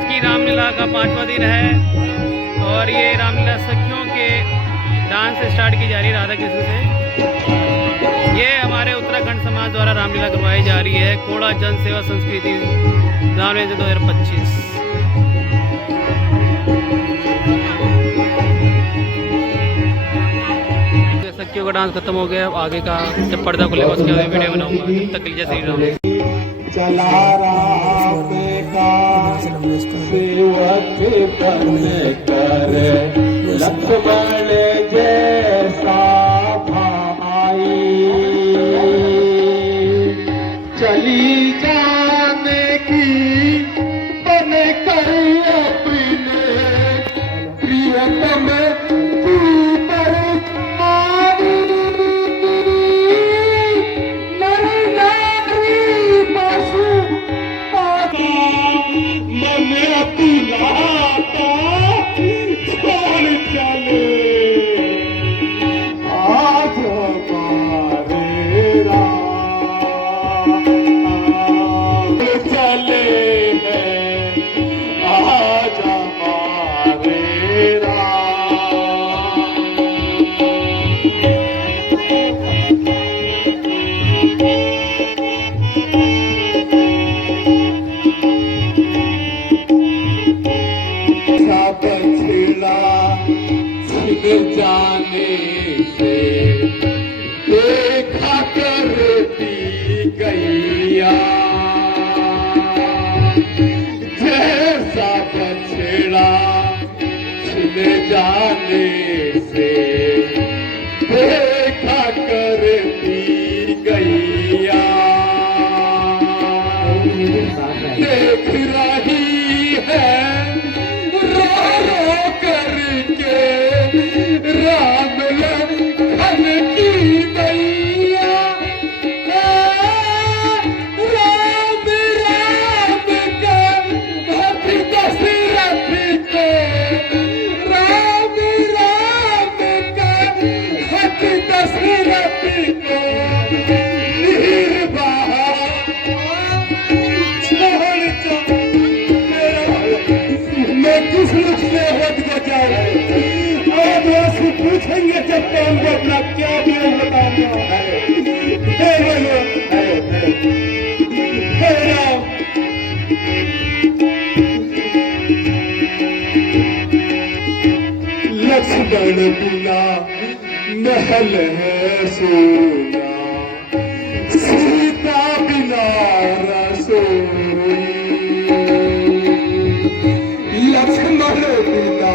आज की रामलीला का 5वां दिन है और ये रामलीला सखियों के डांस से स्टार्ट की जा रही है राधा कृष्ण से। ये हमारे उत्तराखंड समाज द्वारा रामलीला करवाई जा रही है कोड़ा जन सेवा संस्कृति 2025। सखियों का डांस खत्म हो गया। अब आगे का जब पर्दा खुलेगा उसके आगे वीडियो बनाऊंगा। तब तक जय श्री राम। चला सेवक बन कर लक्ष्मण जैसा भाई चली जाने की बन कर अपने प्रियतम जाने से देखा करती गैया जैसा बछड़ा छिन जाने से देखा करती गैया देख रही है रो रो करके राम लखन की मैया राम राम का भक्त दशरथ को राम राम का भक्त दशरथ को निर्वाह मैं किस रूप से हट को जाऊँ पूछेंगे जब तो हमको अपना क्या भी बताना लक्ष्मण बिना महल है सोना सीता बिना रसोई लक्ष्मण बिना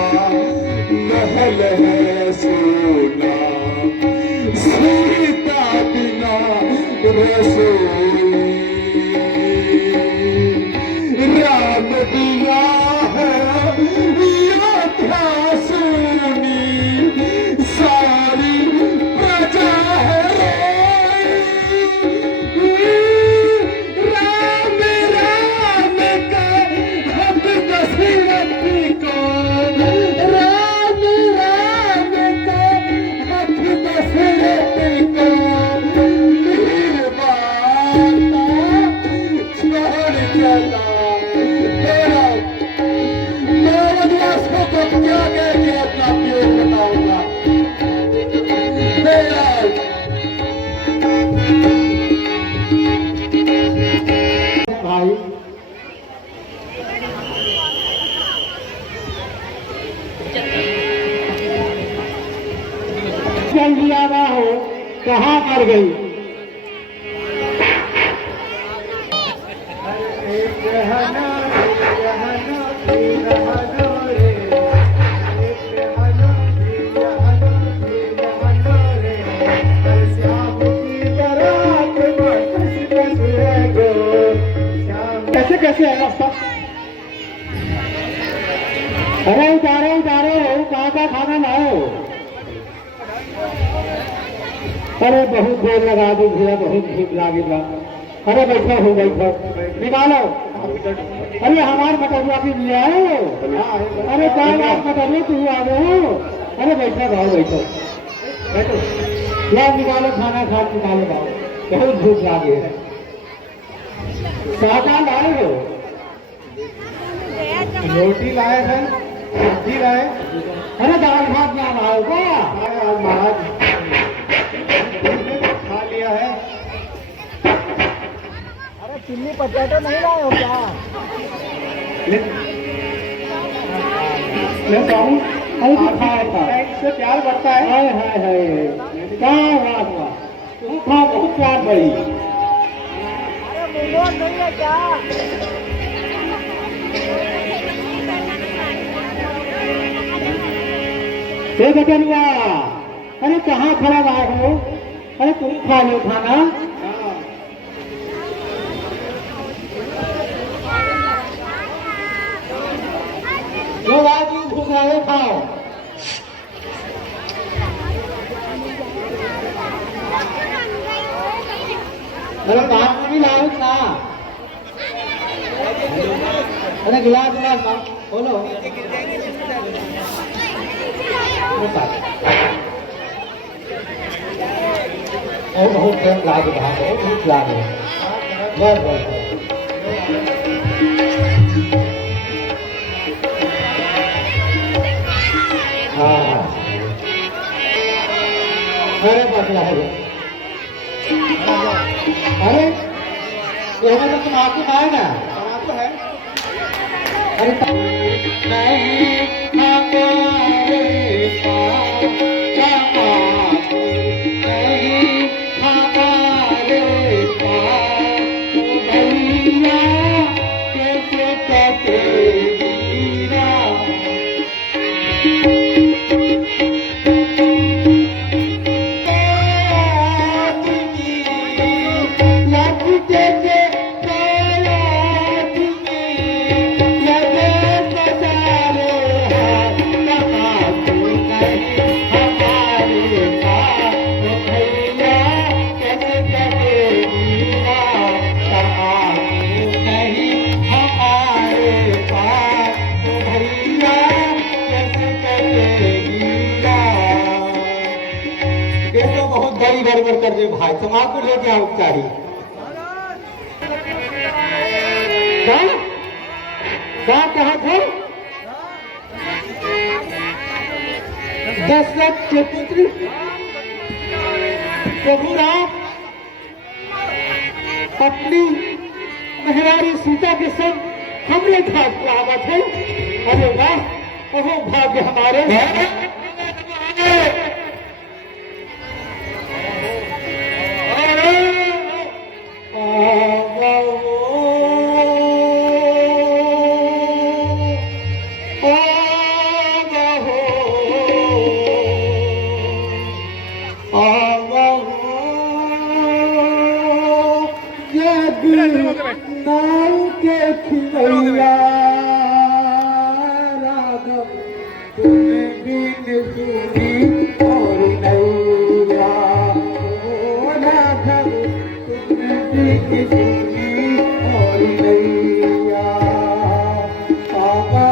महल है सोना सीता बिना रसोई राम बिना है योद्धा सोनी सारी प्रजा है राम राम का भक्त दशरथ को जल्दी आना हो कहाँ मर गई कैसे कैसे है रास्ता? अरे उतारो उतारो कहाँ का खाना लाओ। अरे बहुत देर लगा दी भैया बहुत भूख लागेगा। अरे बैठो हो बैठो निकालो। अरे हमारे कटोरिया भी लिया है। अरे कौन आप कटोरिया तू आ गए हो। अरे बैठो भाव बैठो बैठो यार निकालो खाना खा निकालो भाव बहुत भूख लागे है। कहाँ लाए हो? रोटी लाए हैं, सब्जी लाए। अरे दाल भात ना लाओ क्या? आज महाराज खा लिया है। अरे चिल्ली पटेटो नहीं लाए हो क्या? ले जाऊं? अरे तू खाया था, इससे प्यार बढ़ता है। हाय हाय हाय, क्या बात हुआ? तू खा, बहुत प्यार बढ़ी। अरे मोमोज नहीं है क्या? हे बटनिया, अरे कहाँ खड़ा हुआ हो? अरे तुम खा लो खाना। जो आज भूख रहे खाओ। अरे बात में भी लाओ ना। अरे गिलास गिलास खोलो। बहुत प्रेम लागे, बहुत भूख लागे। बस बस हाँ, अरे बदला है। अरे ये तो तुम आपको खाए ना? तो है। अरे नहीं हमारे पास नहीं हमारे पास तो भैया कैसे कहते वीरा। बहुत बड़ी गड़बड़ कर दे भाई, समाज को लेके आओ चाहिए। क्या कहा थे? दशरथ के पुत्र प्रभु राम अपनी मेहरारी सीता के संग हमरे घाट को आवा थे। अरे वाह, ओहो भाग्य हमारे। नाम के खिलैया राघव तुम बिन सुनी और नैया। ओ राघव तुम बिन सुनी और नैया। बाबा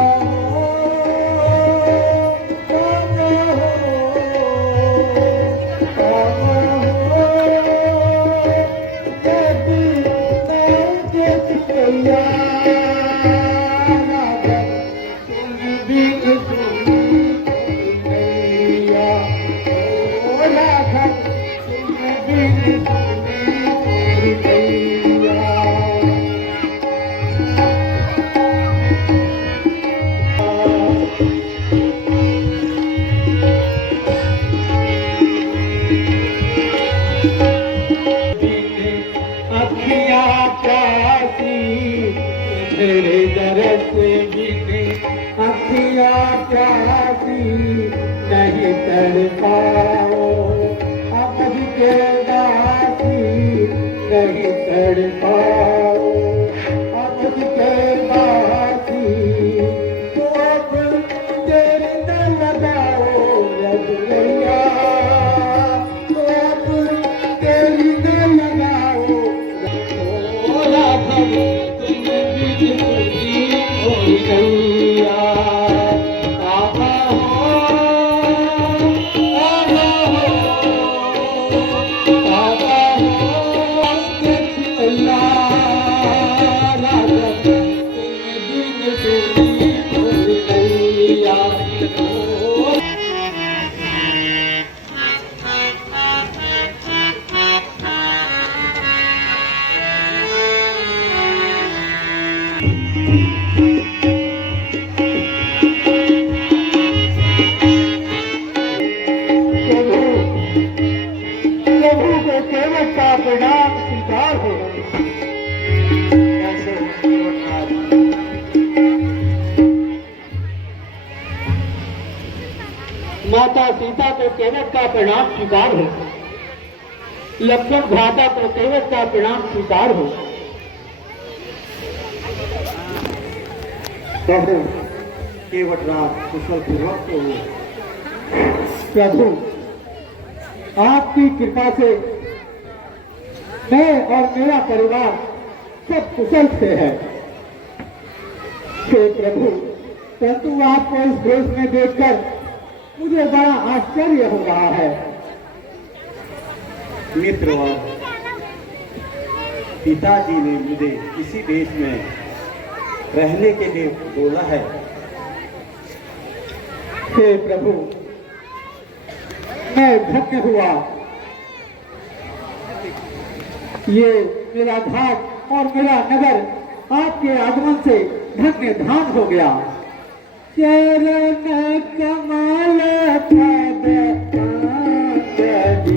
तेरे दरस बिने अखियाँ प्यासी नहीं तड़ पाओ। अब के दासी नहीं तड़ पाओ। अब के दासी तो अब देर न लगाओ रजैया। तो अब देर न लगाओ। ओ राघव Allah प्रभु को केवट का परिणाम स्वीकार हो। कैसे माता सीता को केवट का परिणाम स्वीकार हो, लक्ष्मण भ्राता को केवट का परिणाम स्वीकार हो। प्रभु केवटराज कुशल पूर्वक हो। प्रभु आपकी कृपा से मैं और मेरा परिवार सब कुशल से है। हे प्रभु, परंतु आपको इस देश में देखकर मुझे बड़ा आश्चर्य हो रहा है। मित्रवर, पिताजी ने मुझे इसी देश में रहने के लिए बोला है। हे प्रभु, मैं धन्य हुआ। ये मेरा घाट और मेरा नगर आपके आगमन से धन्य धान हो गया। चरण कमल पद पंकज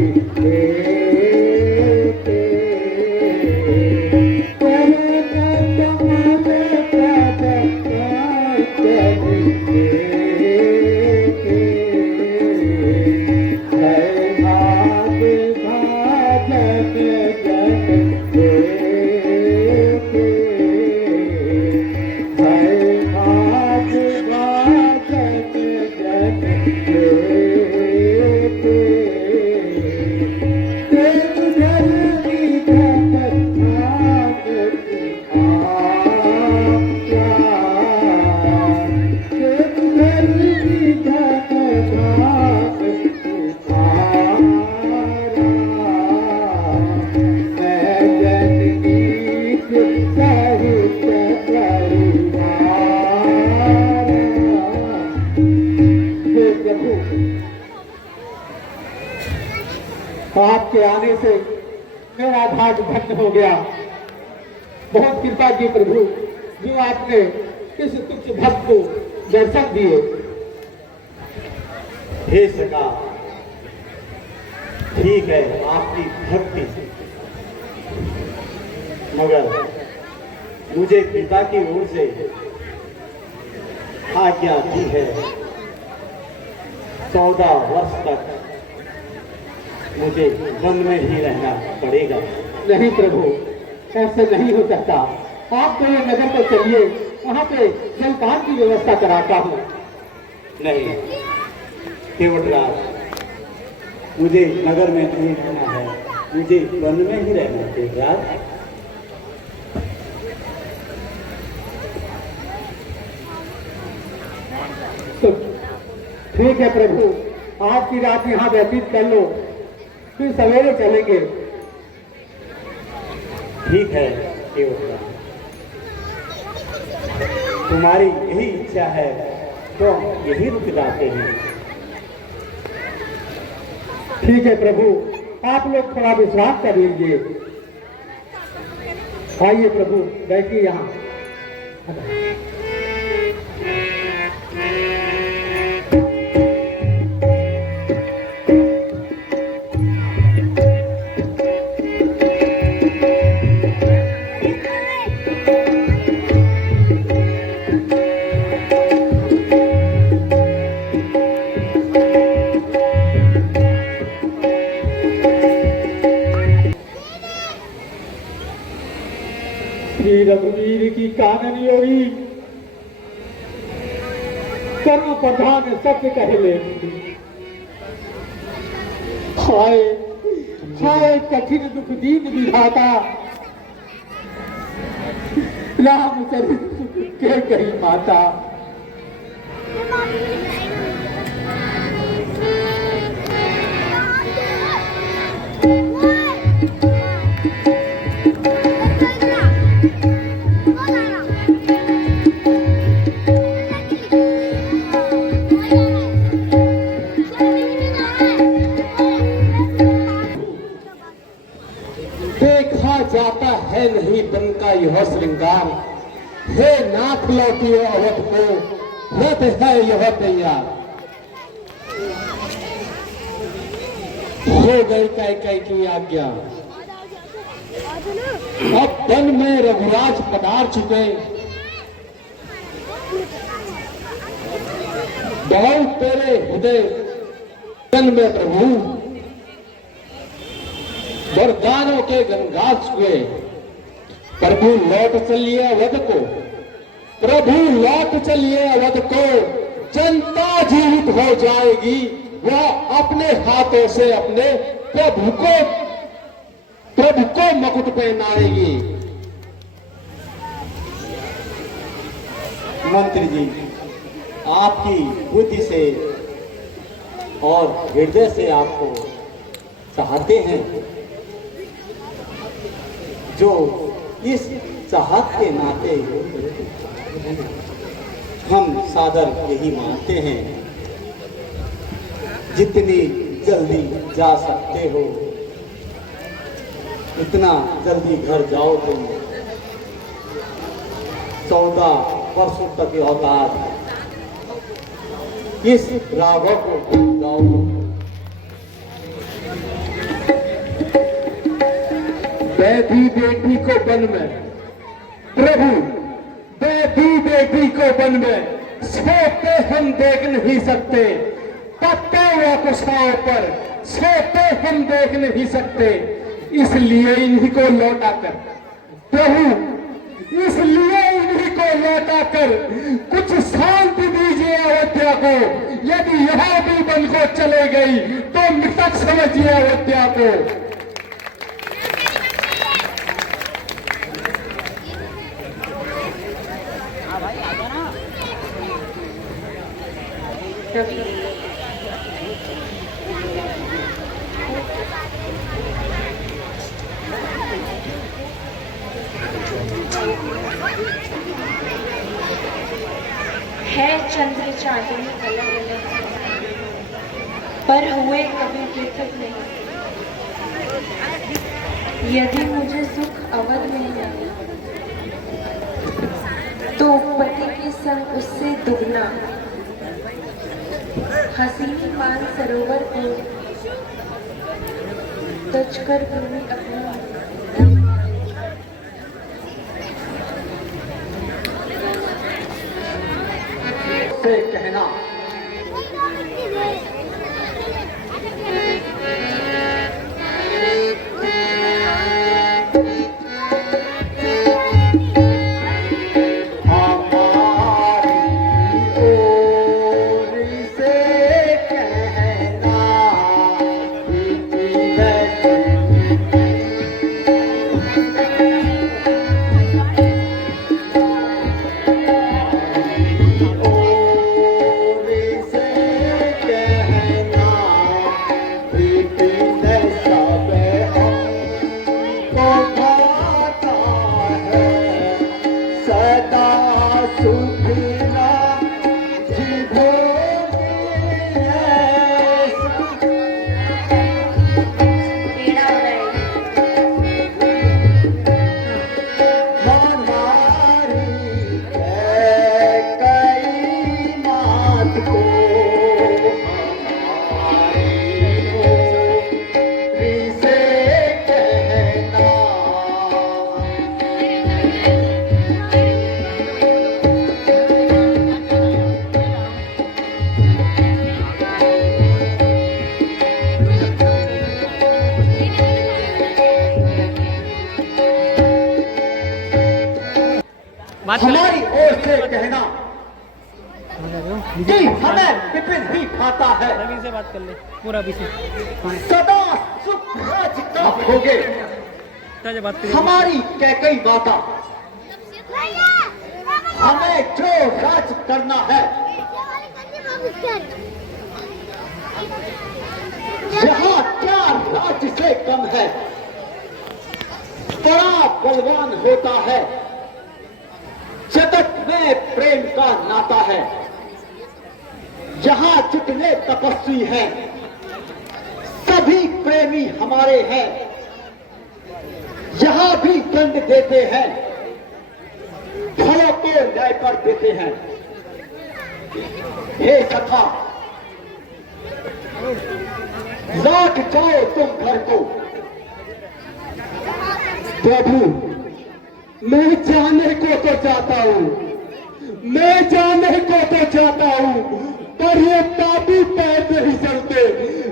आपके आने से मेरा घाट धन्य हो गया। बहुत कृपा की प्रभु, जो आपने इस तुच्छ भक्त को दर्शन दिए। हे सखा, ठीक है आपकी भक्ति, मगर मुझे पिता की ओर से आज्ञा दी है 14 वर्ष तक मुझे वन में ही रहना पड़ेगा। नहीं प्रभु, ऐसे नहीं हो सकता। आप तो ये नगर को चलिए, वहाँ पे जलपान की व्यवस्था कराता हूँ। नहीं केवटराज, मुझे नगर में नहीं रहना है, मुझे वन में ही रहना है केवटराज। तो ठीक है प्रभु, आज की रात यहाँ व्यतीत कर लो, फिर सवेरे चलेंगे। ठीक है केवटराज, तुम्हारी यही इच्छा है तो हम यही रुक जाते हैं। ठीक है प्रभु, आप लोग थोड़ा विश्राम कर लीजिए। आइए प्रभु, बैठिए यहाँ। श्री रघुवीर की काननी होई, कर्म प्रधान सत्य कहले। हाय हाय कठिन दुख दीन विधाता, राम चरित सुख के कही माता। देखा जाता है नहीं बन का यह श्रृंगार, हे नाथ लौटियो अवध को, रथ है यह तैयार। हो गई कैकेयी की आज्ञा, अब वन में रघुराज पधार चुके। दौड़ तेरे हृदय तन में प्रभु, वरदानों के गंगास हुए। प्रभु लौट चलिए अवध को, प्रभु लौट चलिए अवध को, जनता जीवित हो जाएगी। वह अपने हाथों से अपने प्रभु को मुकुट पहनाएगी। मंत्री जी, आपकी बुद्धि से और हृदय से आपको चाहते हैं, जो इस चाहत के नाते हम सादर यही मानते हैं, जितनी जल्दी जा सकते हो उतना जल्दी घर जाओ। तुम 14 वर्षों तक के औकात इस राघव को जाओ। बैठी बेटी को वन में, प्रभु बैठी बेटी को वन में, सोते हम देख नहीं सकते। पत्ते व कुशाओं पर सोते हम देख नहीं सकते। इसलिए इन्हीं को लौटा कर प्रभु, इसलिए इन्हीं को लौटा कर कुछ शांति दीजिए अयोध्या को। यदि यहाँ भी बन को चले गई तो मृतक समझिए अयोध्या को। है चंद्र चांदनी अलग अलग, पर हुए कभी पृथक नहीं। यदि मुझे सुख अवध में मिले तो पति के संग उससे दुगना। हसीनी मान सरोवर को तुझकर भूमि अपनी से कहना, हमारी ओर से कहना कि हमें विपिन ही खाता है। रवि से बात कर ले पूरा भी से सदा सुख राज का भोगे बात कर। हमारी कैकेयी माता, हमें जो राज करना है, यहाँ क्या राज्य से कम है। बड़ा बलवान होता है, जगत में प्रेम का नाता है। यहाँ जितने तपस्वी हैं सभी प्रेमी हमारे हैं। यहाँ भी दंड देते हैं, फलों न्याय कर देते हैं। हे सखा, लौट जाओ तुम घर को। प्रभु, मैं जाने को तो चाहता हूँ, मैं जाने को तो चाहता हूँ, पर ये पापी पैर नहीं चलते।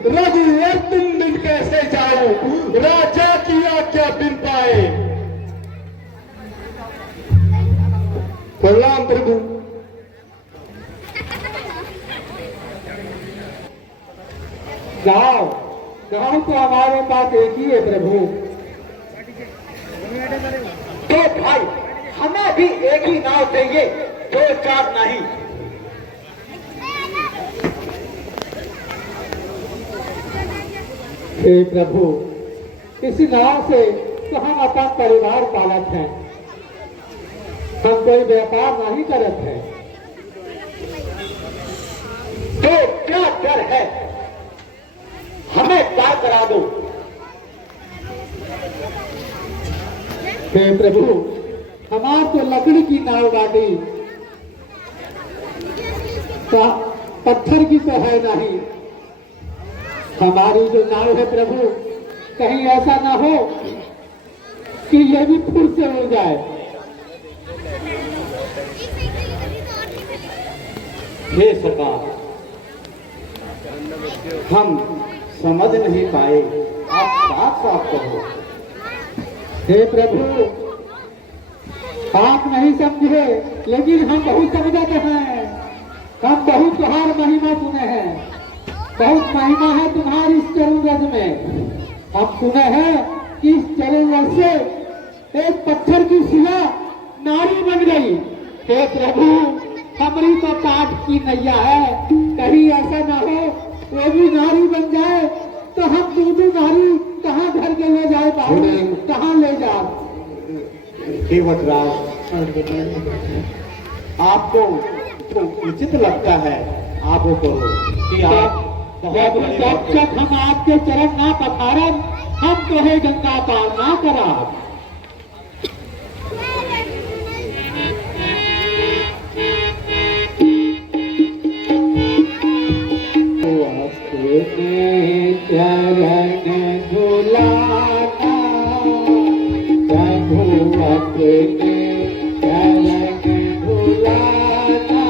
रघुवर तुम दिन कैसे जाओ, राजा की आज्ञा बिन पाए। प्रणाम प्रभु। गाँव गाँव तो हमारे पास एक ही है प्रभु। तो भाई हमें भी एक ही नाव चाहिए, दो चार नहीं। हे प्रभु, इस नाव से तो हम अपना परिवार पालत हैं, हम कोई व्यापार नहीं करत हैं। तो क्या डर है, हमें पार करा दो। हे प्रभु, हमार तो लकड़ी की नाव गाड़ी, पत्थर की तो है नहीं। हमारी जो नाव है प्रभु, कहीं ऐसा ना हो कि ये भी फुर से उड़ जाए। हे सरकार, हम समझ नहीं पाए, आप साफ साफ कहो। हे प्रभु, आप नहीं समझे, लेकिन हम बहुत समझते हैं। हम बहुत तुम्हार महिमा सुने हैं, बहुत महिमा है तुम्हारी इस चरुव्रज में। हम सुने हैं कि इस चरुव्रज से एक पत्थर की शिला नारी बन गई। हे प्रभु, हमारी तो काठ की नैया है, कहीं ऐसा ना हो वो भी नारी बन जाए तो हम दोनों नारी कहाँ घर के ले जाए, कहाँ ले जाए। देवतराज, आपको तो उचित लगता है, आप वो करो कि आप जब तक हम आपके चरण ना पखारन, हम तो है गंगा पार ना करा। चरण झुलाना, प्रभु अपने चरण झुलाना,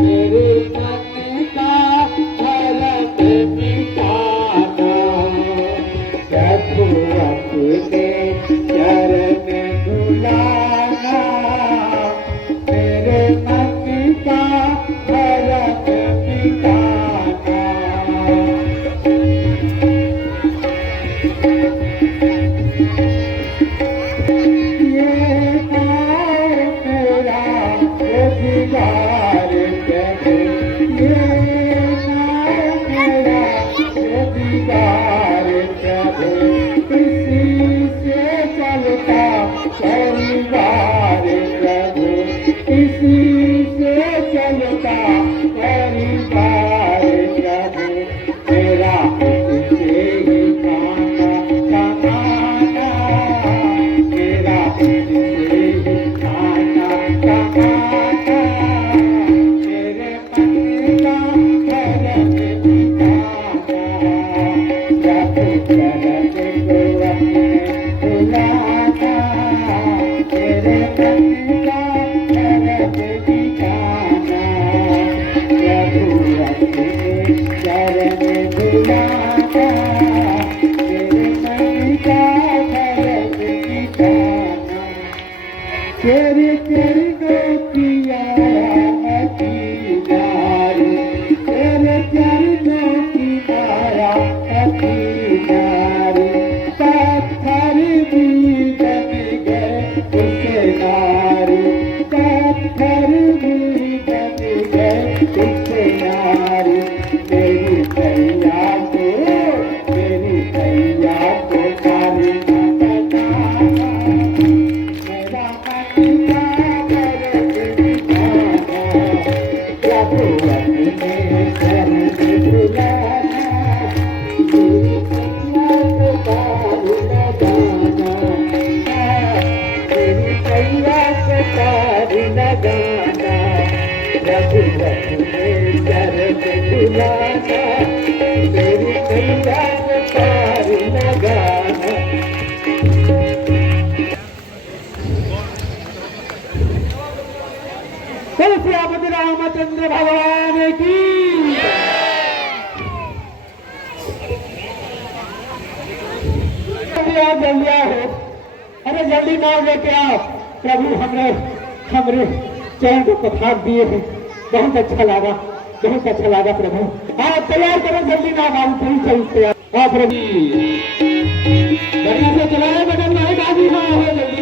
मेरे मन का भरत मिटाना। प्रभु अपने चरण झुलाना, मेरे मन का भरत मिटाना। तेरी नैया से पार लगाना। श्रीपति रामचंद्र भगवान की जल्दी हो। अरे जल्दी नाम लेके आओ। प्रभु हमरे चरण को पथार दिए हैं। बहुत अच्छा लगा प्रभु। आप तैयार करो जल्दी नाम आओ। सही तैयार। हाँ प्रभु बढ़िया से चलाए मैडम। नहीं बाजी हाँ हो जल्दी।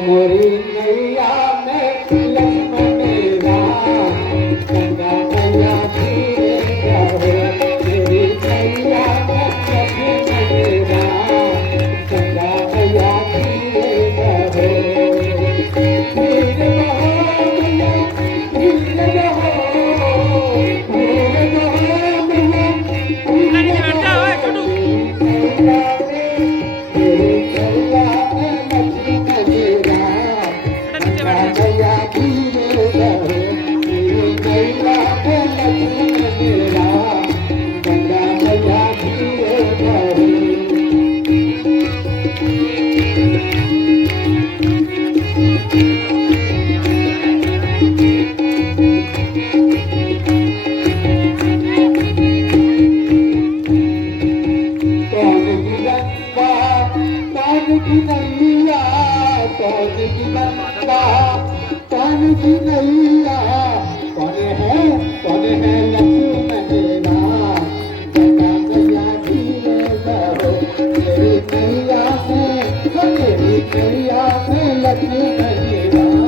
मोरी नैया में लक्ष्मण राम गंगा मैया धीरे रहो। मेरी नैया में लक्ष्मण राम गंगा मैया धीरे रहो। धीरे रहो मैया धीरे रहो।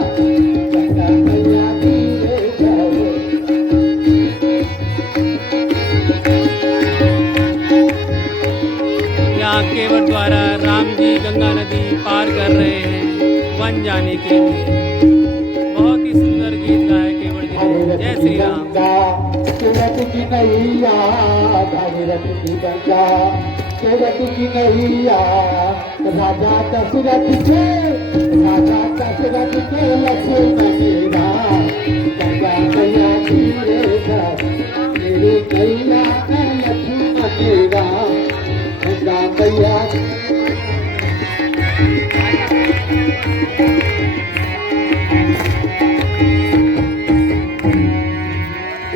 धीरे रहो मैया धीरे रहो। यहाँ केवट द्वारा राम जी गंगा नदी पार कर रहे हैं वन जाने के लिए। बहुत ही सुंदर गीत गंगा सूरत की नैया भागीरथ की गंगा सूरत की नैया राजा दशरथ के लक्ष्मण राम गंगा मैया धीरे मेरी नैया लक्ष्मण राम गंगा मैया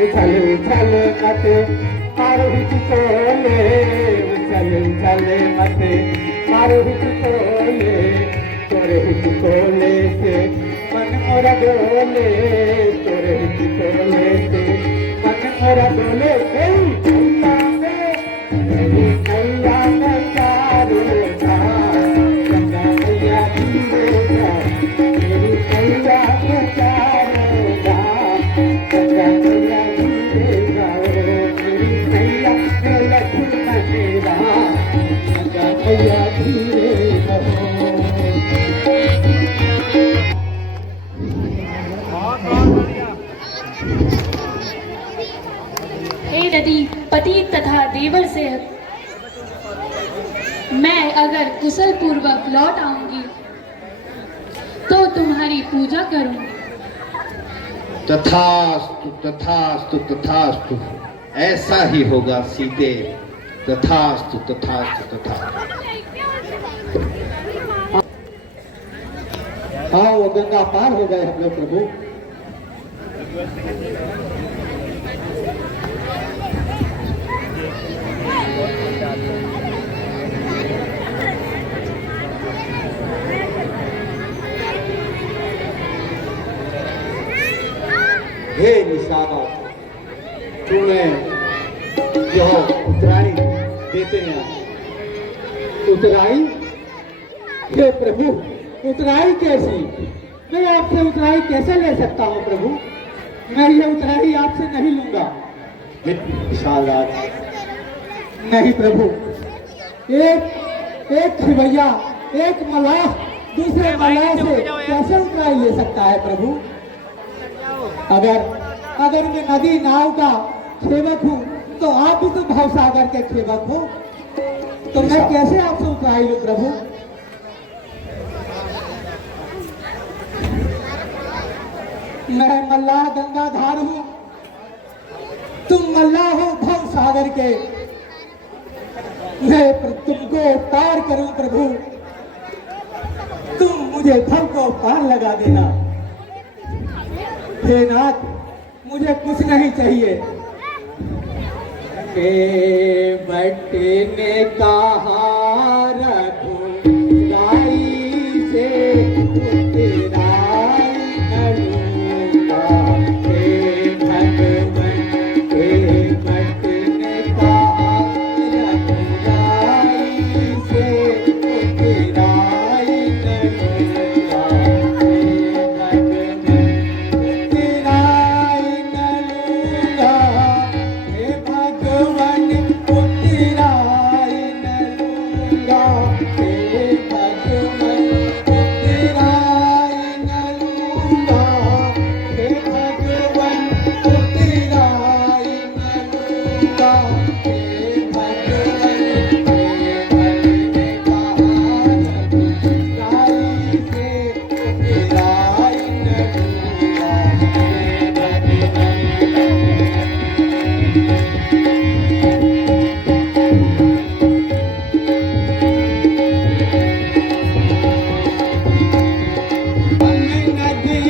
उछल उछल मत मारो हिचकोले उछल उछल मत मारो हिचकोले तोरे हिचकोले से मन मोरा डोले तोरे हिचकोले से मन मोरा डोले मेरी नैया में चारो गंगा मैया धीरे मेरी नैया में चारो गंगा मैया धीरे मेरी नैया में लक्ष्मण राम गंगा मैया धीरे हे नदी पति तथा देवर से मैं अगर कुशल पूर्वक लौट आऊंगी तो तुम्हारी पूजा करूंगी। तथास्तु तथास्तु तथास्तु, ऐसा ही होगा सीते। तथास्तु तथास्तु तथास्तु। हाँ वो गंगा पार हो गए हम लोग प्रभु। हे निशाना, तुम्हें जो उत्तरायणी देते हैं। उतराई? हे प्रभु उतराई कैसी? मैं आपसे उतराई कैसे ले सकता हूँ प्रभु? मैं ये उतराई आपसे नहीं लूंगा। विशालराज, नहीं प्रभु, एक खिवैया एक मलाह दूसरे मलाह से कैसे उतराई ले सकता है प्रभु? अगर मैं नदी नाव का सेवक हूँ तो आप भी तो भवसागर के सेवक हो, तो मैं कैसे आपसे उतराई लूं प्रभु? मैं मल्लाह गंगाधार हूँ, तुम मल्लाह हो भवसागर के। मैं तुमको पार करूं प्रभु, तुम मुझे भव को पार लगा देना। हे नाथ, मुझे कुछ नहीं चाहिए। बट ने कहा रघुराई से उतराई न लूंगा। हे भगवन, हे बट ने कहा रघुराई से उतराई न लूंगा। नदी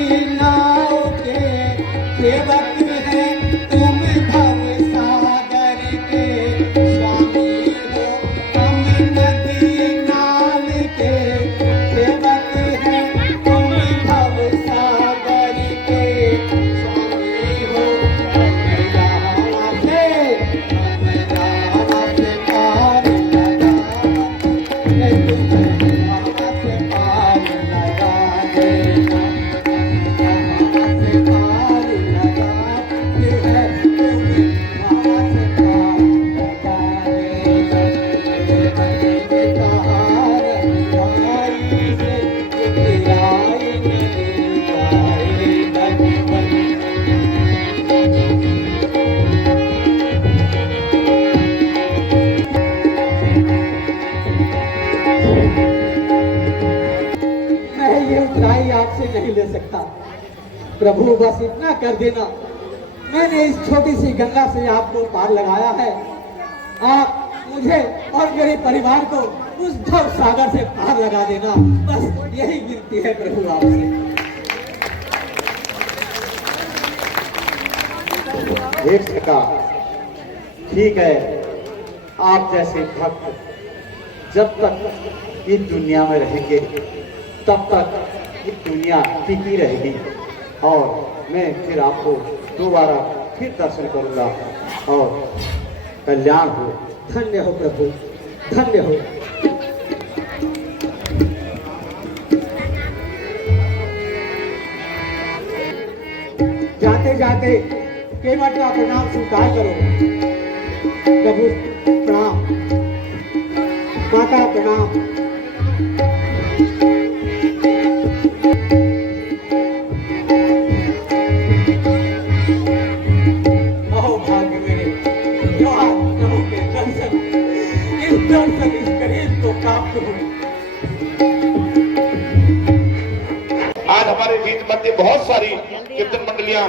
भी नहीं ले सकता। प्रभु बस इतना कर देना, मैंने इस छोटी सी गंगा से आपको पार लगाया है, आप मुझे और मेरे परिवार को उस भव सागर से पार लगा देना, बस यही विनती है प्रभु आपसे। देख सका, ठीक है, आप जैसे भक्त जब तक इस दुनिया में रहेंगे तब तक ये दुनिया टिकी रहेगी, और मैं फिर आपको दोबारा फिर दर्शन करूंगा और कल्याण हो। धन्य हो प्रभु, धन्य हो। जाते जाते केवट का प्रणाम स्वीकार करो। प्रभु प्रणाम, माता प्रणाम। अहो भाग्य मेरे, जो आज प्रभु के दर्शन, इस दर्शन इस करीब को प्राप्त हो। आज हमारे बीच मध्य बहुत सारी कीर्तन मंडलियां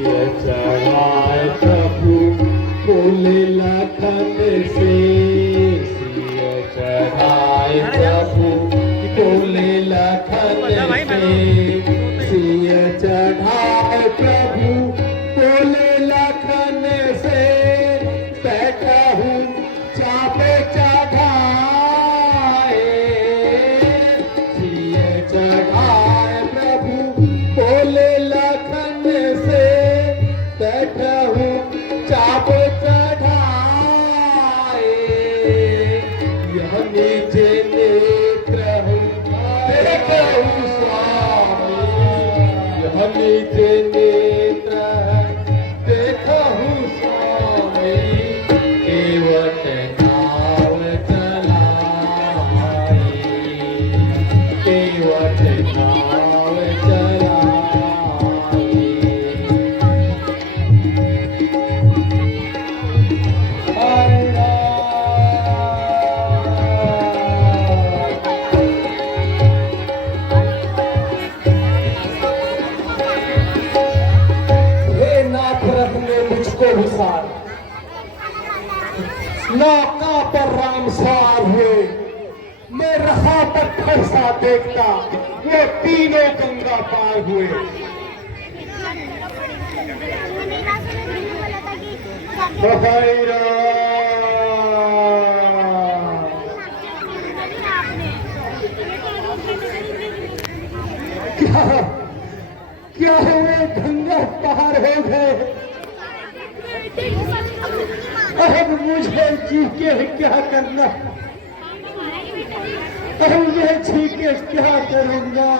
सिय चढ़ाए प्रभु बोले लखन से, सिय चढ़ाए प्रभु बोले लखन से, सिय चढ़ाए प्रभु बोले लखन से, बैठा हूँ चापे चढ़ाए, सिय चढ़ाए प्रभु बोले लखन से, बैठा हूँ चापे चढ़ाए, यह नीचे नेत्र हूँ देखा हूँ स्वामी, यह नीचे नेत्र देखा हूँ स्वामी, केवट नाव चलाए, केवट नाव चलाए। हे नाथ रखने मुझको विसार, नौका पर राम सवार हुए, मैं रहा पत्थर सा देखता, वो तीनों गंगा पार हुए। क्या क्या हुए गंगा पार हो गए, अब मुझे जी के क्या करना, अब मैं जी के क्या करूंगा।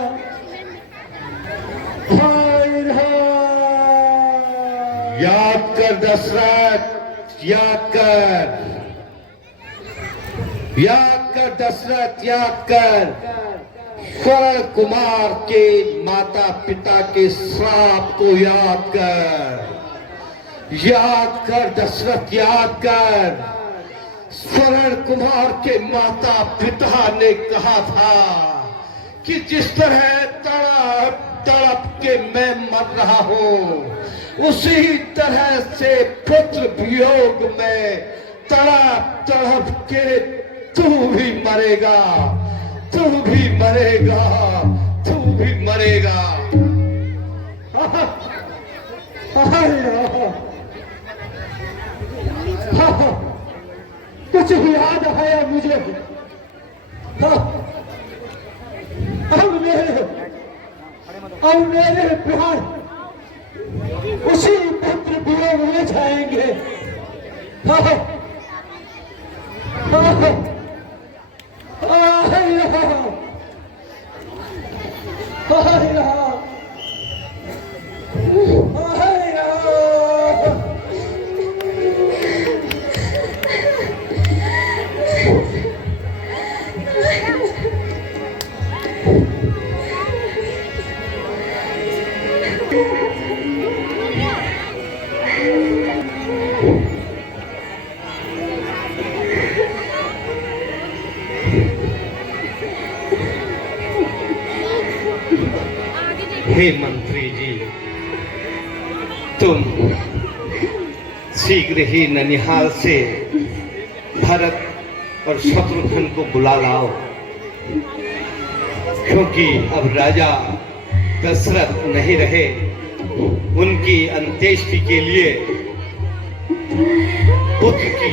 हाय हाय। याद कर दशरथ, याद कर, याद कर दशरथ, याद कर स्वर्ण कुमार के माता पिता के श्राप को याद कर, याद कर दशरथ, याद कर स्वर्ण कुमार के माता पिता ने कहा था कि जिस तरह तड़प तड़प के मैं मर रहा हूं, उसी तरह से पुत्र वियोग में तड़प तड़प के तू भी मरेगा, तू भी मरेगा, तू भी मरेगा। कुछ याद आया मुझे, अब मेरे प्यार उसी पुत्र वियोग में जाएंगे। हे मंत्री जी, तुम शीघ्र ही ननिहाल से भरत और शत्रुघ्न को बुला लाओ, क्योंकि अब राजा दशरथ नहीं रहे, उनकी अंत्येष्टि के लिए पुत्र की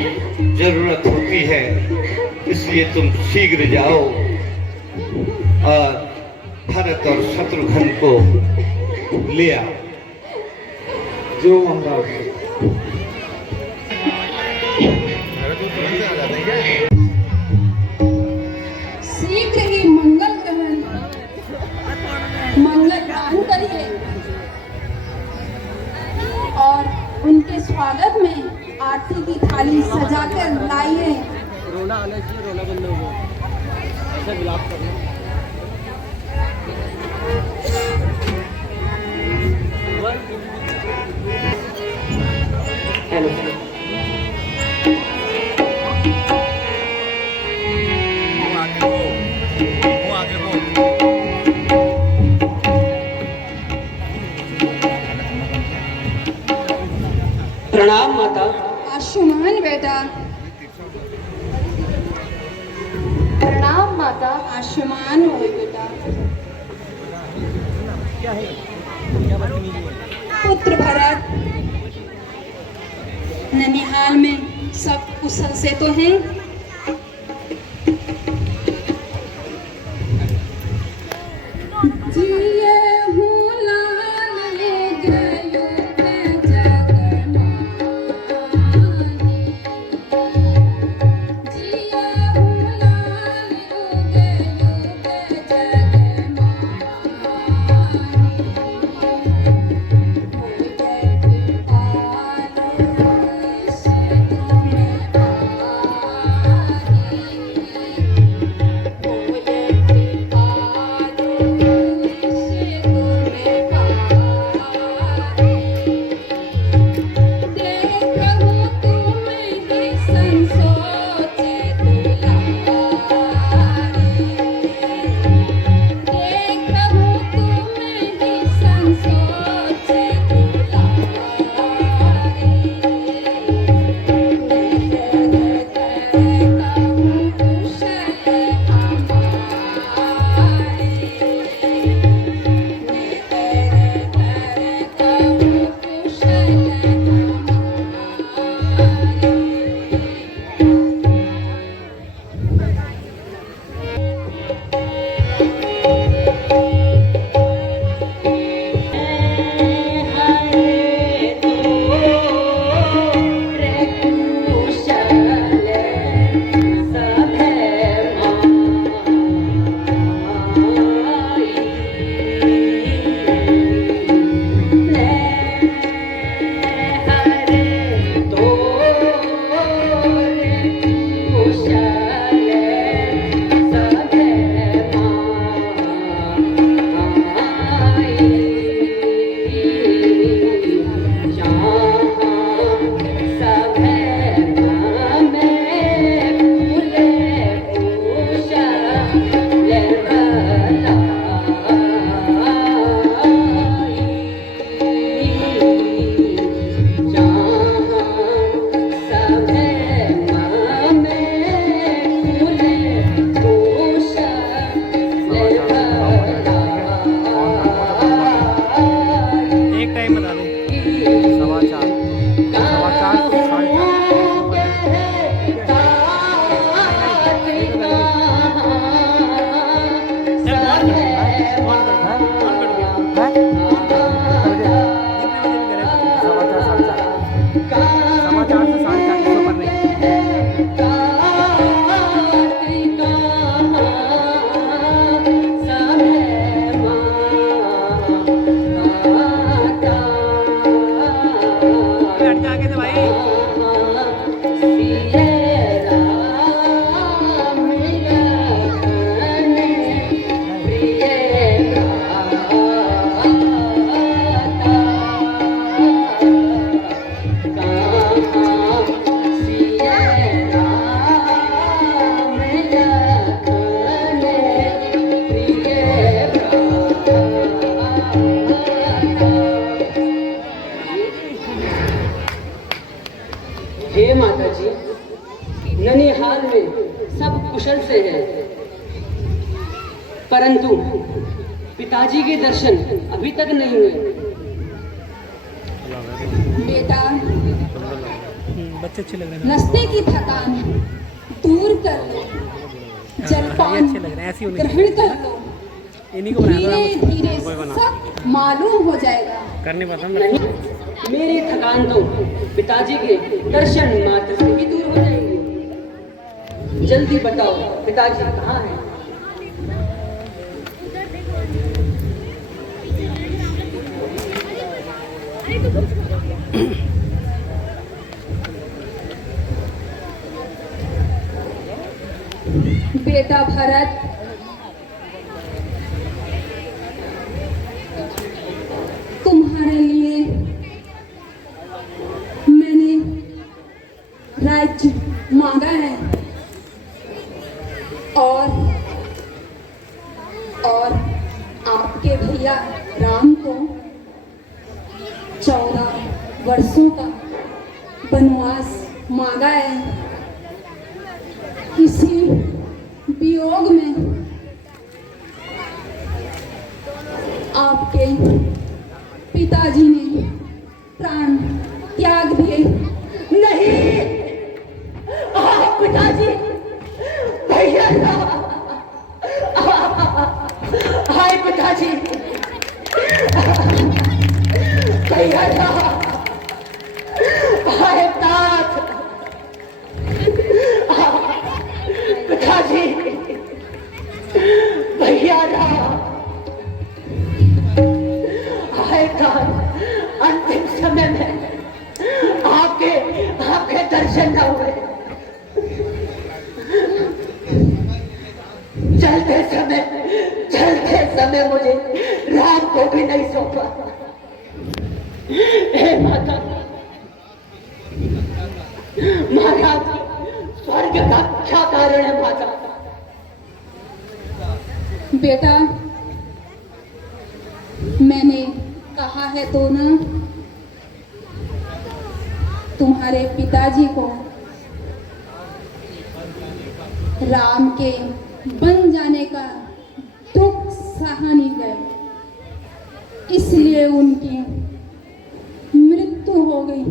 जरूरत होती है, इसलिए तुम शीघ्र जाओ और भरत और शत्रुघ्न को ले आओ। जो महाराज शीघ्र ही मंगल ग्रहण मंगल ग्रहण करिए और उनके स्वागत में आरती की थाली सजाकर लाइए। रोना आना चाहिए, रोना बंद हो गया, ऐसा विलाप करना। प्रणाम माता। आयुष्मान बेटा। प्रणाम माता। आयुष्मान हो बेटा। पुत्र भरत, ननिहाल में सब कुशल से तो हैं? जिए हूँ लाल गयो के जग माही। जिए हूँ लाल गयो के जग माही। हो गए आलू से तुम्हें ननिहाल में सब कुशल से है, परंतु पिताजी के दर्शन अभी तक नहीं हुए। बेटा, बच्चे अच्छे लग रहे हैं। रास्ते की थकान दूर कर लो, जलपान ग्रहण कर लो, धीरे धीरे सब मालूम हो जाएगा। करने पता नहीं, मेरी थकान तो पिताजी के दर्शन मात्र से ही दूर हो जाएगी। जल्दी बताओ पिताजी कहाँ हैं? बेटा भरत, तुम्हारे लिए मैंने राज्य मांगा है और आपके भैया राम को 14 वर्षों का वनवास मांगा है। इसी वियोग में आपके पिताजी ने प्राण त्याग दिए। नहीं, आप पिताजी भैया ना, हाय पिताजी भैया ना, हाय तात पिताजी भैया ना, हाय तात। अंतिम समय में आपके आपके दर्शन न हुए। चलते समय मुझे राम को भी नहीं सौंपा। हे माता, महाराज स्वर्ग का क्या कारण है माता? बेटा, मैंने कहा है तो ना, तुम्हारे पिताजी को राम के बन जाने का दुख सहा नहीं गया, इसलिए उनकी मृत्यु हो गई।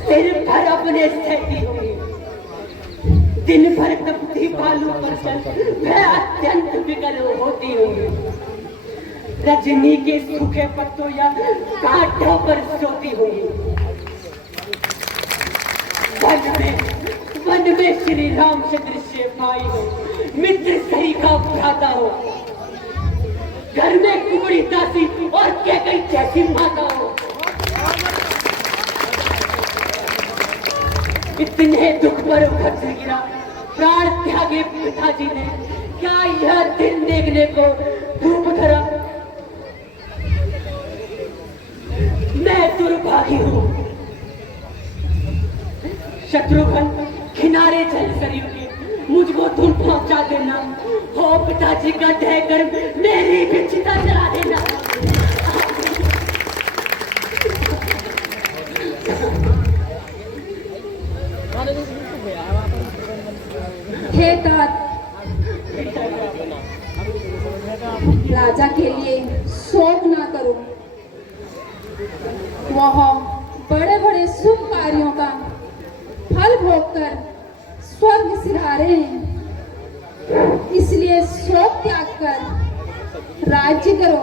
सिर भर अपने सहती होंगी। दिन भर तपती बालू पर चल मैं अत्यंत विकल होती हूँ। रजनी के सूखे पत्तों या कांटों पर सोती हूँ। वन में श्री रामचंद्र से भाई हो, मित्र सही का भ्राता हो। घर में कुबड़ी दासी और कैकई जैसी माता हो। इतने दुख पर भक्त गिरा, प्राण त्यागे पिताजी ने। क्या यह दिन देखने को धूप धरा? मैं दुर्भागी हूँ। शत्रुघ्न किनारे चल सरयू के, मुझको तुम पहुंचा देना। हो पिताजी का तय कर मेरी भी चिता जला देना। हे तात, राजा के लिए शोक ना करो। वह बड़े बड़े शुभ कार्यों का फल भोग कर स्वर्ग सिधारे हैं, इसलिए शोक त्याग कर राज्य करो।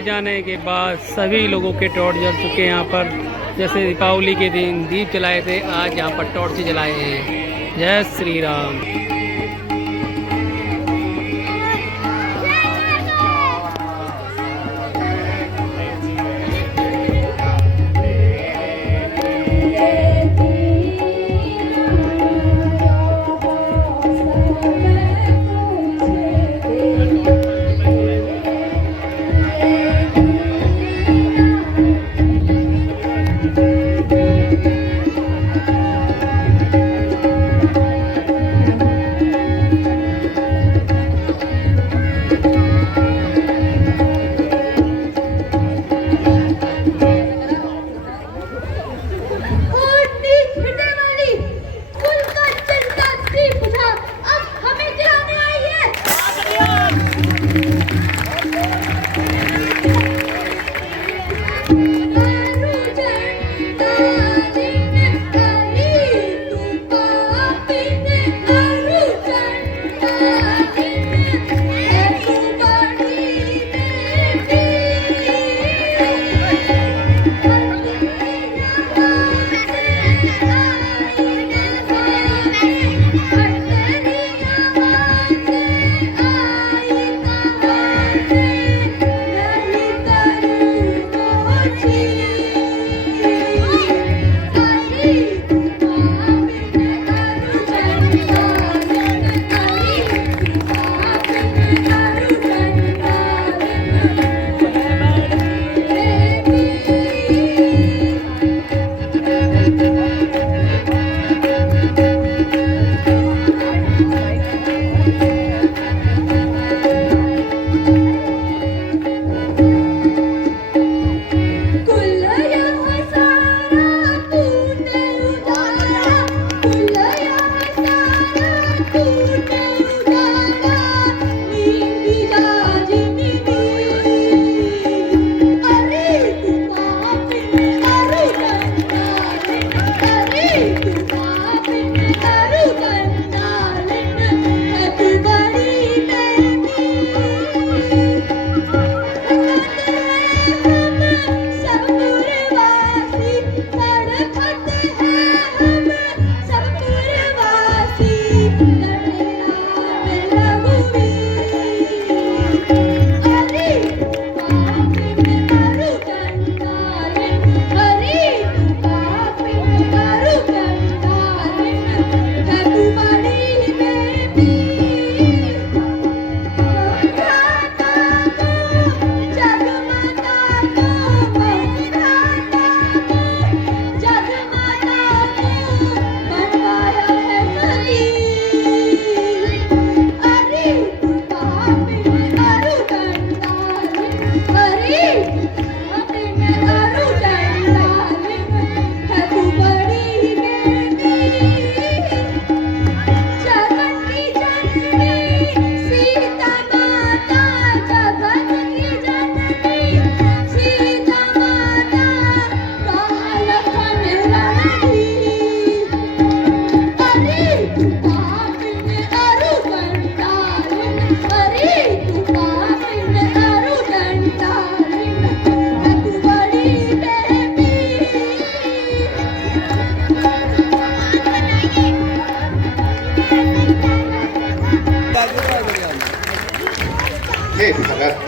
लाइट जाने के बाद सभी लोगों के टॉर्च जल चुके हैं यहाँ पर। जैसे दीपावली के दिन दीप जलाए थे, आज यहाँ पर टॉर्च जलाए हैं। जय श्री राम। हे भरत,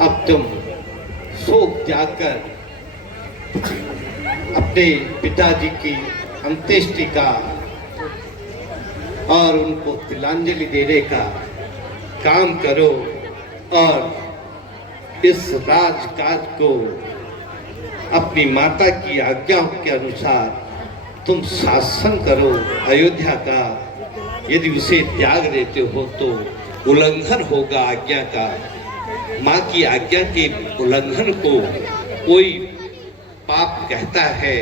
अब तुम शोक त्याग कर अपने पिताजी की अंत्येष्टि का और उनको तिलांजलि देने का काम करो और इस राजकाज को अपनी माता की आज्ञा के अनुसार तुम शासन करो। अयोध्या का यदि उसे त्याग देते हो तो उल्लंघन होगा आज्ञा का। माँ की आज्ञा के उल्लंघन को कोई पाप कहता है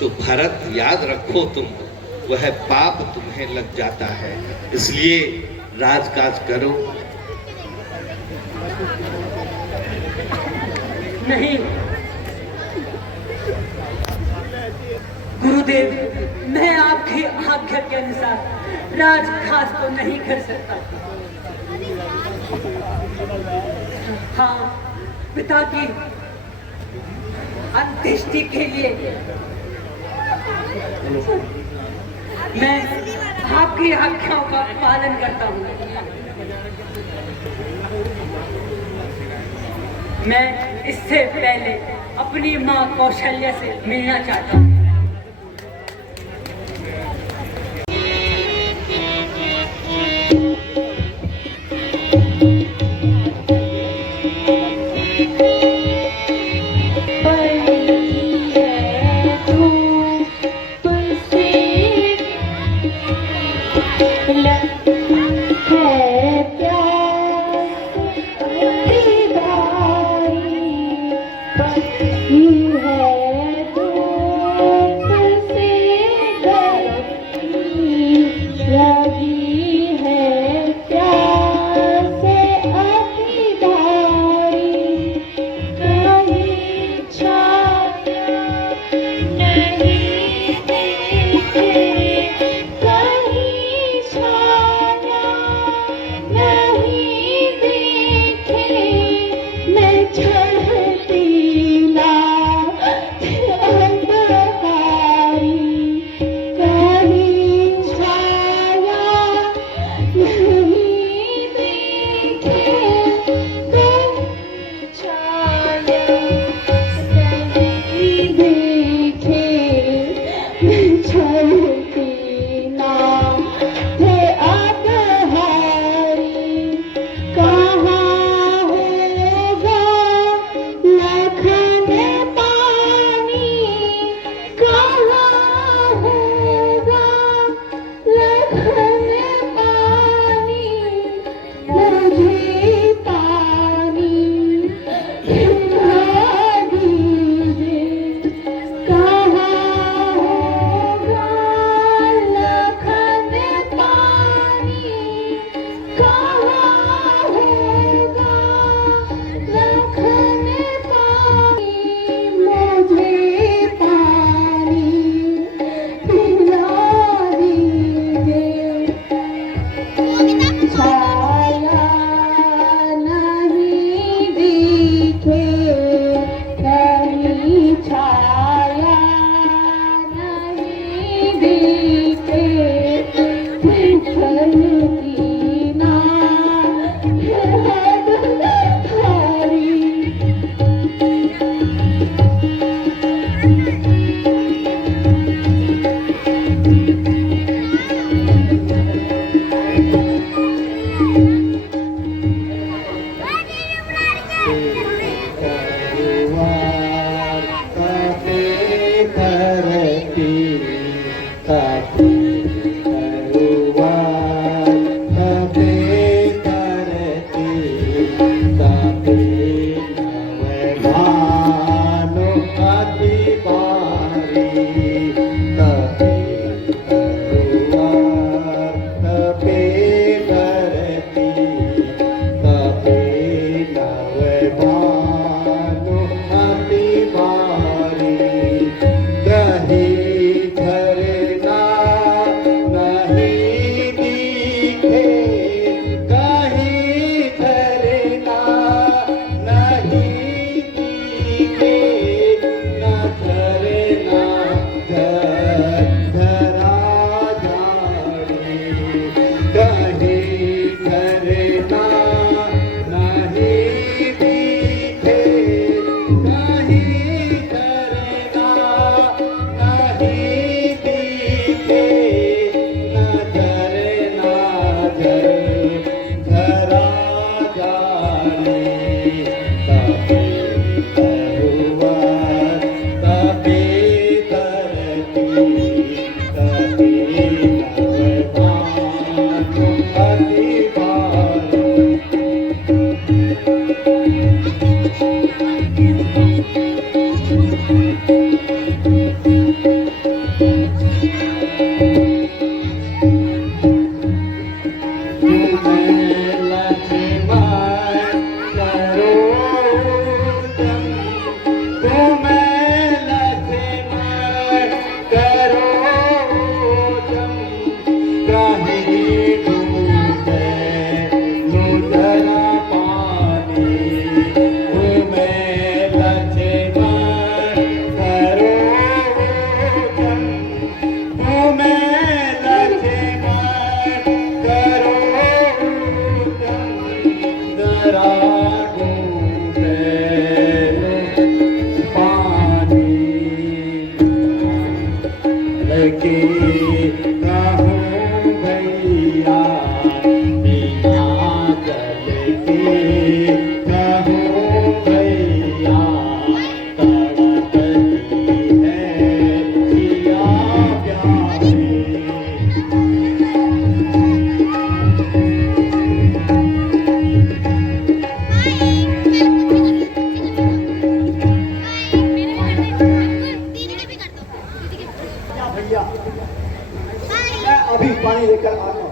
तो भरत याद रखो तुम, वह पाप तुम्हें लग जाता है। इसलिए राजकाज करो। नहीं गुरुदेव, मैं आपकी आज्ञा के अनुसार राजकाज तो नहीं कर सकता। हाँ, पिता की अंत्येष्टि के लिए मैं आपकी आज्ञाओं का पालन करता हूँ। मैं इससे पहले अपनी माँ कौशल्या से मिलना चाहता हूँ। न पानी लेकर आता हूँ।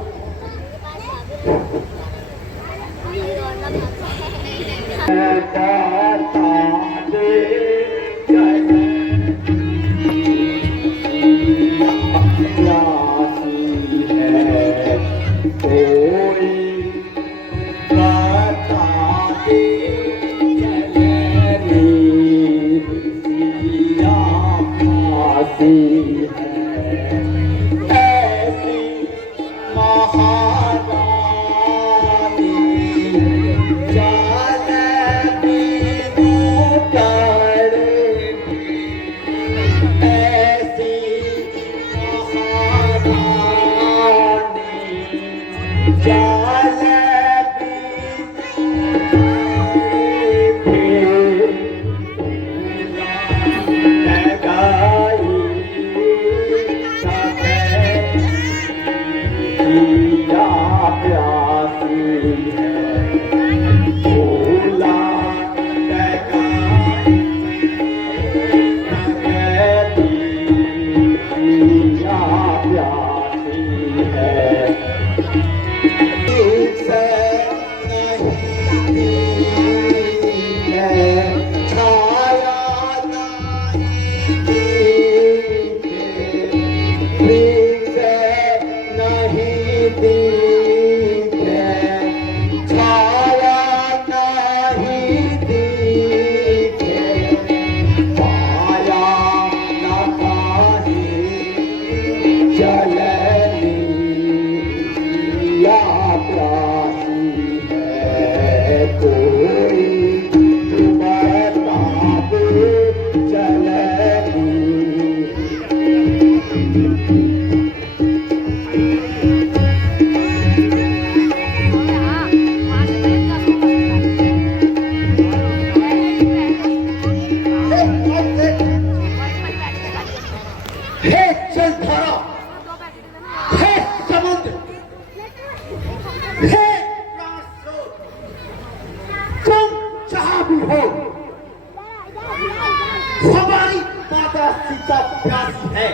हमारी माता सीता प्यासी है।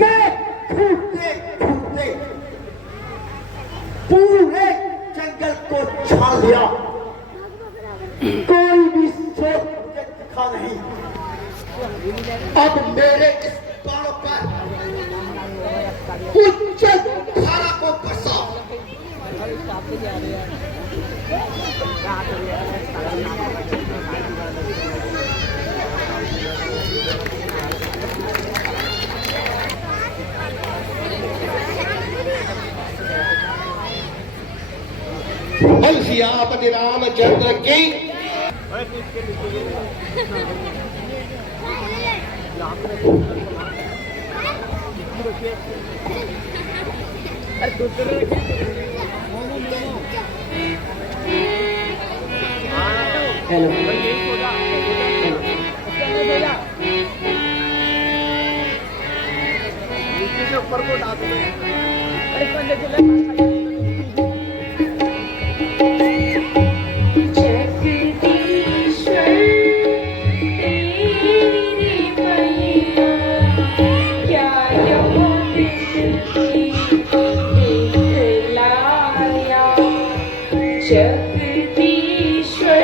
मैं ढूंढते ढूंढते पूरे जंगल को छान लिया, कोई भी स्रोत मुझे दिखा नहीं। अब मेरे इस बाणों पर उज्जल धारा को बरसा। सियापति रामचंद्र की। ऊपर को डाल दो। जगदीश्वर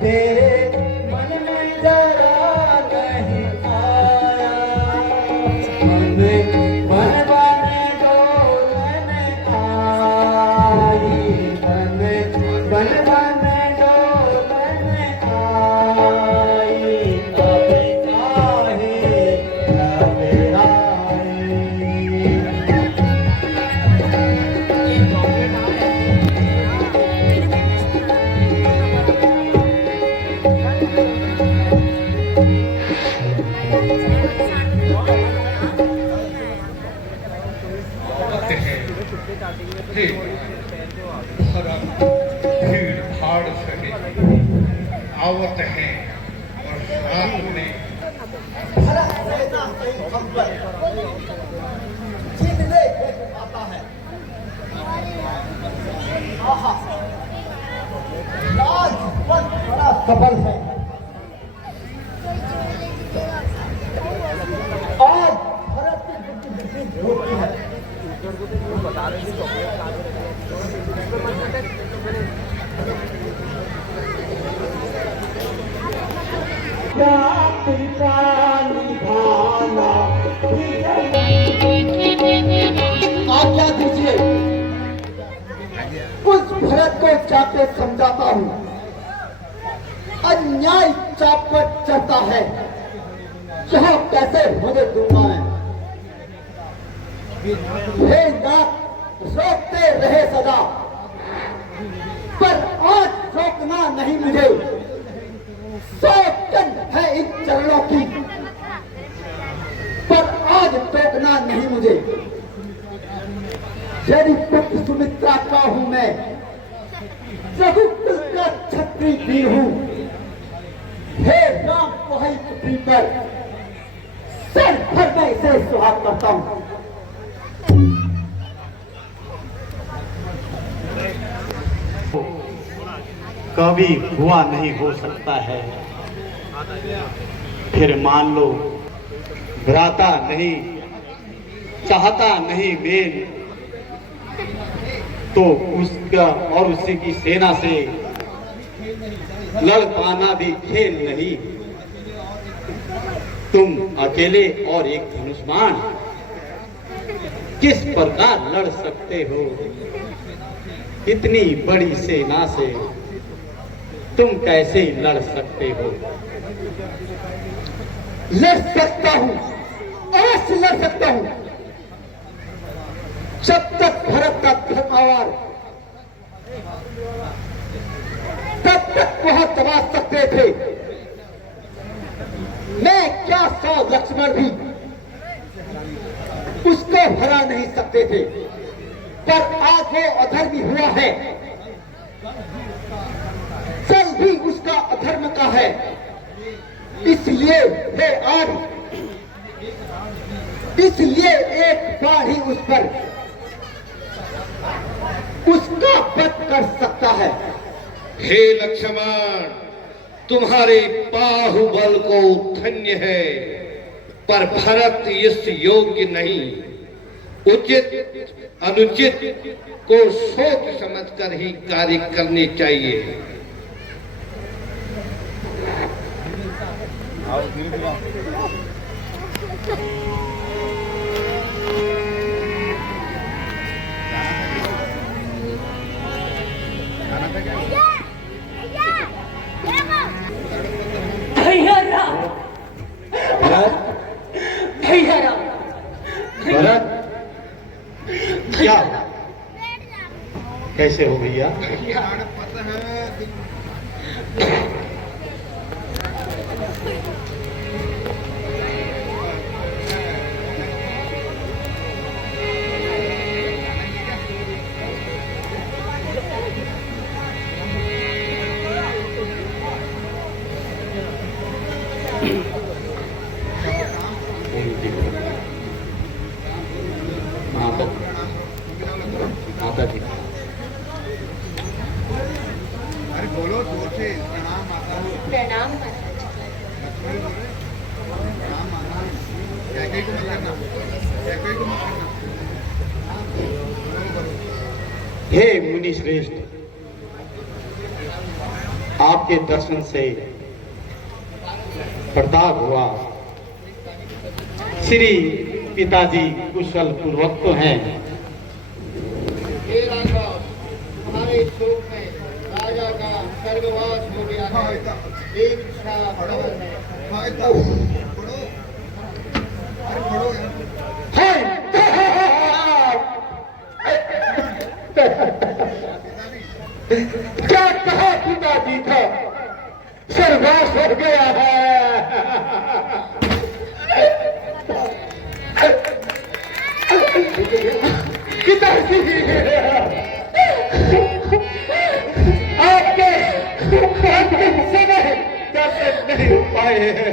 तेरे मन में जरा नहीं आया, मन बन डोलन आई, मन बन डोलन आई, तब काहे घबराए। भीड़ भाड़ सही आवत है और रात में जीतने आता है। आहा, आज बहुत बड़ा सफल है। आज भारत की बुद्धि होती है। आज्ञा दीजिए, उस भरत को जाके समझाता हूँ। अन्याय चाप पर चढ़ता है, यहाँ कैसे होने दूंगा मैं। हे नाथ, रोकते रहे सदा, पर आज रोकना नहीं मुझे। 100 टन है इन चरणों की, पर आज टोकना नहीं मुझे। यदि पुत्र सुमित्रा का हूं मैं, रघुकुल का छत्री वीर हूं। हे राम वही पृथ्वी पर सर भर मैं इसे सुहाग करता हूं। कभी हुआ नहीं हो सकता है, फिर मान लो भ्राता नहीं चाहता नहीं मेल, तो उसका और उसी की सेना से लड़ पाना भी खेल नहीं। तुम अकेले और एक धनुष्मान किस प्रकार लड़ सकते हो? इतनी बड़ी सेना से तुम कैसे लड़ सकते हो? लड़ सकता हूं, अवश्य लड़ सकता हूं। जब तक भरत का धर्मावार तब तक वहां दबा सकते थे। मैं क्या 100 लक्ष्मण भी उसको हरा नहीं सकते थे, पर आज वो अधर्मी हुआ है। फल भी उसका अधर्म का है, इसलिए वे आज इसलिए एक बार ही उस पर उसका वध कर सकता है। हे लक्ष्मण, तुम्हारे बाहुबल को धन्य है, पर भरत इस योग्य नहीं। उचित अनुचित को सोच समझकर ही कार्य करने चाहिए। भैया राम, भरत, भैया राम, भरत, क्या कैसे हो भैया? माता जी, अरे बोलो जोर से। प्रणाम माता। प्रणाम प्रणाम माता। कैके को मत करना, कैके को मत करना। हे मुनि श्रेष्ठ, आपके दर्शन से प्रताप हुआ। श्री पिताजी कुशल पूर्वक तो हैं। हे राजा, तुम्हारे शोक में राजा का स्वर्गवास हो गया है। एक इच्छा प्रबल है। क्या कहा पिताजी था? स्वर्गवास हो गया है। पिताजी आपके समय कैसे नहीं हो पाए हैं?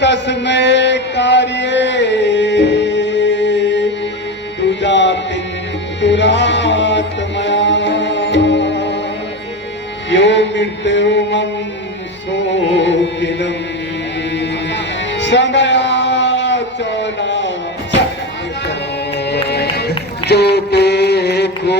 तस्मै कार्ये दुजातिं दुरात्मया यो मृत्युमं शोकिनं समयाचना जो देखो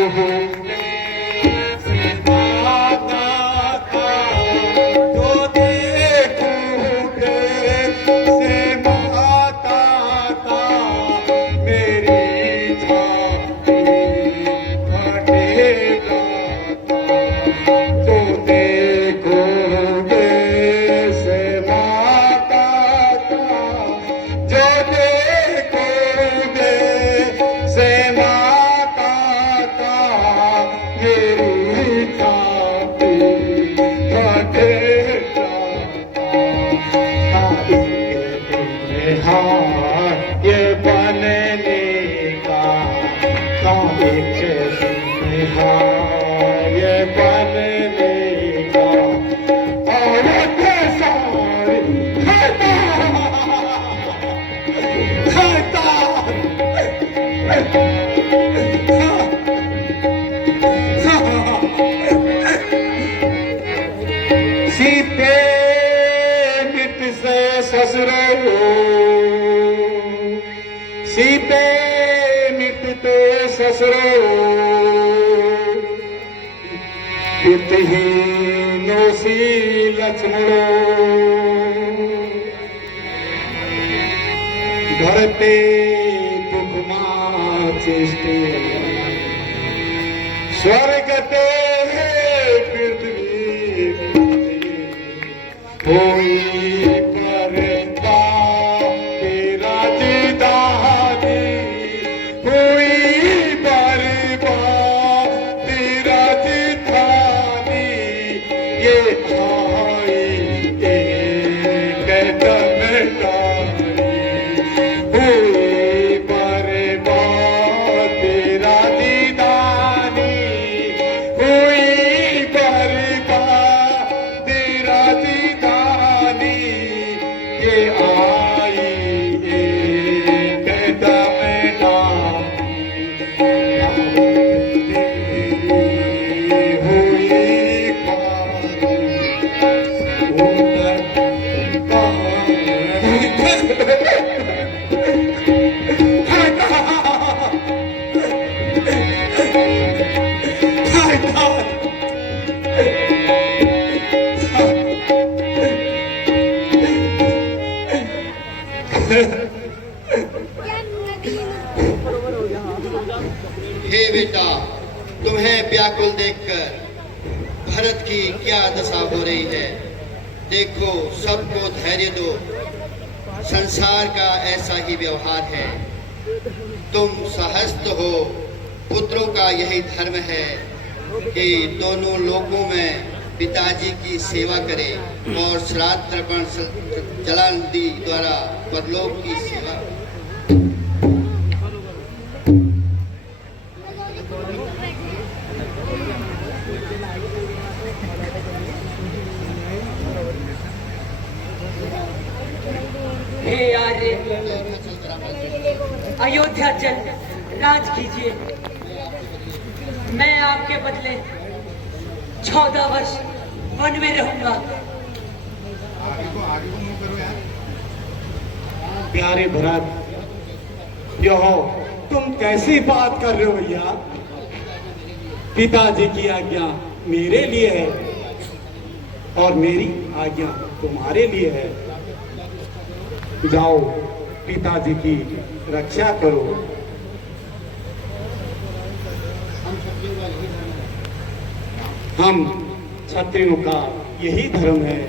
सीते मिटते ससुरो पितहीनोसी लक्ष्मणो धरते दुखमा चेष्टे स्वर्गते पृथ्वी कोई हे बेटा, तुम्हें व्याकुल देखकर भरत की क्या दशा हो रही है। देखो, सबको धैर्य दो, संसार का ऐसा ही व्यवहार है। तुम सहस्त्र हो, पुत्रों का यही धर्म है कि दोनों लोकों में पिताजी की सेवा करें और श्राद्ध तर्पण जलादि द्वारा परलोक की सेवा। हे आर्य, अयोध्या चल राज कीजिए। मैं आपके बदले 14 वर्ष वन में रहूंगा। प्यारे भरत, यो तुम कैसी बात कर रहे हो भैया? पिताजी की आज्ञा मेरे लिए है और मेरी आज्ञा तुम्हारे लिए है। जाओ, पिताजी की रक्षा करो। हम क्षत्रियों का यही धर्म है।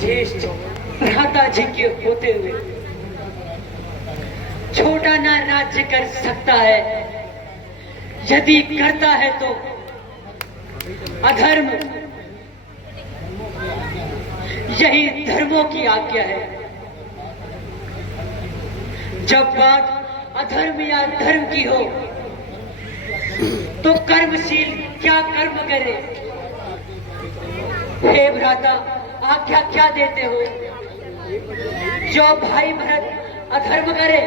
ज्येष्ठ भ्राता जी के होते हुए छोटा ना राज्य कर सकता है। यदि करता है तो अधर्म, यही धर्मों की आज्ञा है। जब बात अधर्म या धर्म की हो तो कर्मशील क्या कर्म करे। हे भ्राता, आज्ञा क्या देते हो? जो भाई भरत अधर्म करे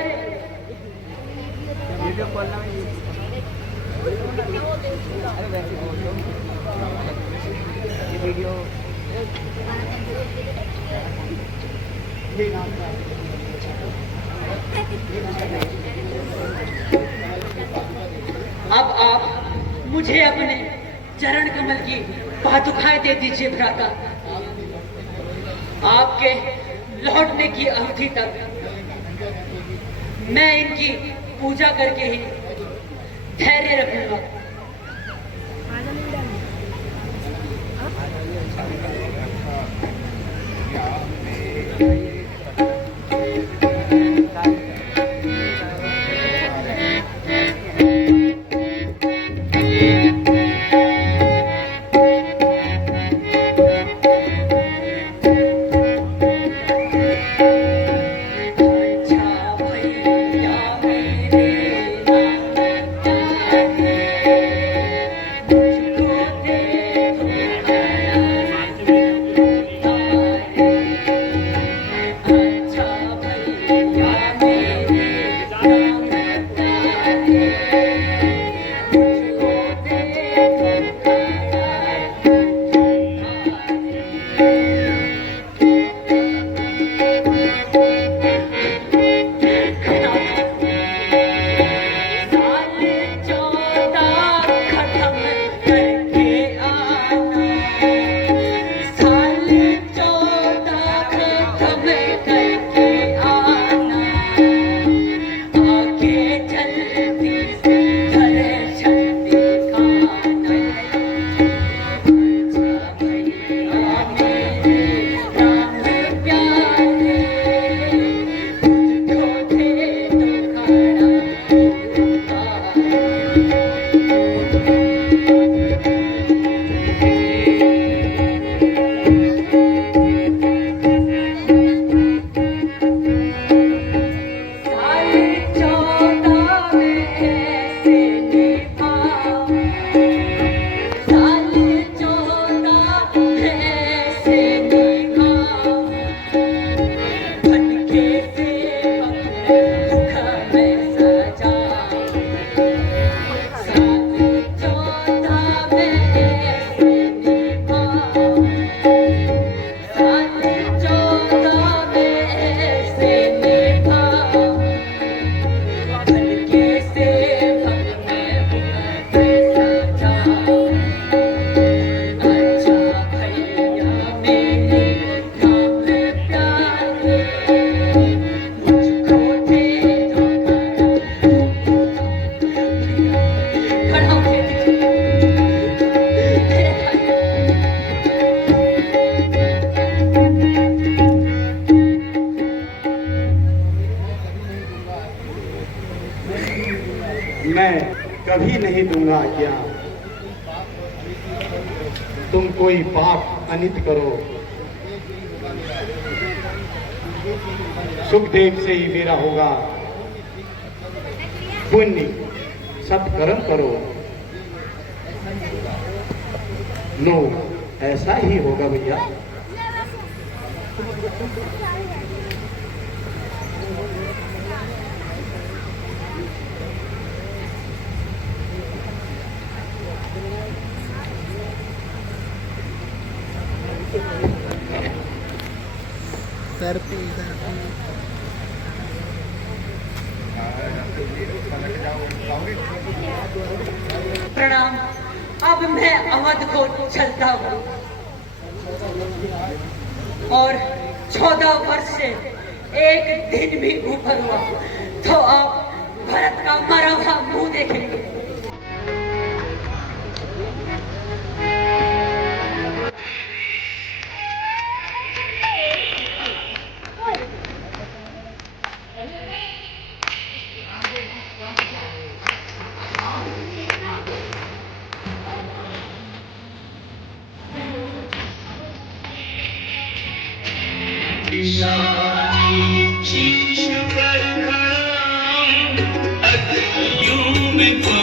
अब आप मुझे अपने चरण कमल की पादुकाएं दे दीजिए भ्राता। आपके लौटने की अवधि तक मैं इनकी पूजा करके ही धैर्य रखूंगा। नहीं दूंगा आज्ञा। तुम कोई पाप अनित करो, सुखदेव से ही मेरा होगा। पुण्य सत्कर्म करो, लो ऐसा ही होगा भैया। प्रणाम। अब मैं अवध को चलता हूँ और 14 वर्ष से एक दिन भी ऊपर हुआ तो आप भरत का मरा हुआ मुंह देखेंगे। यूं में